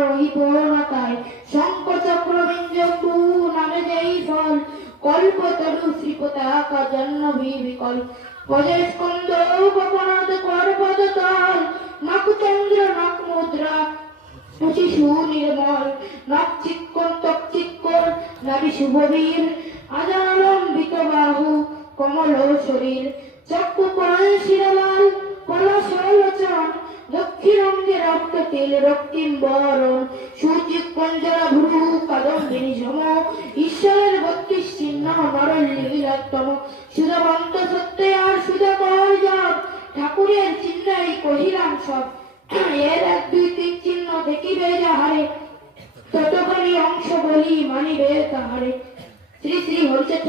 রহিপূর্ণতায় শঙ্খ চক্র বিঞ্জম্বু নামে যেই ফল কল্পতরু শ্রীপতাকা জাহ্নবী বিকল পদে স্কন্দ গোপনাথ করপদতল নখচন্দ্র নখ মুদ্রা শিশু নির্মল নখ চিক্কর ত্বক চিক্কর নাভি শুভবীর আজালম্বিত বাহু কমল শরীর চক্ষু কল শিরলাল কলশলোচন দক্ষিণ অঙ্গে রক্ত তেল রক্তিম বরণ সুচিকুঞ্জরা ভ্রু কাদম্বিনী সম ঈশ্বরের ৩২ চিহ্ন নরের লীলাত্তম সুধাবন্ত সত্যে আর সুধাকর জপ ঠাকুরের চিহ্নই কহিলাম সব এর ১ ২ ৩ চিহ্ন দেখিবে যাহারে ততখানি অংশ বলি মানিবে তাহারে। শ্রী শ্রী হরিচাঁদ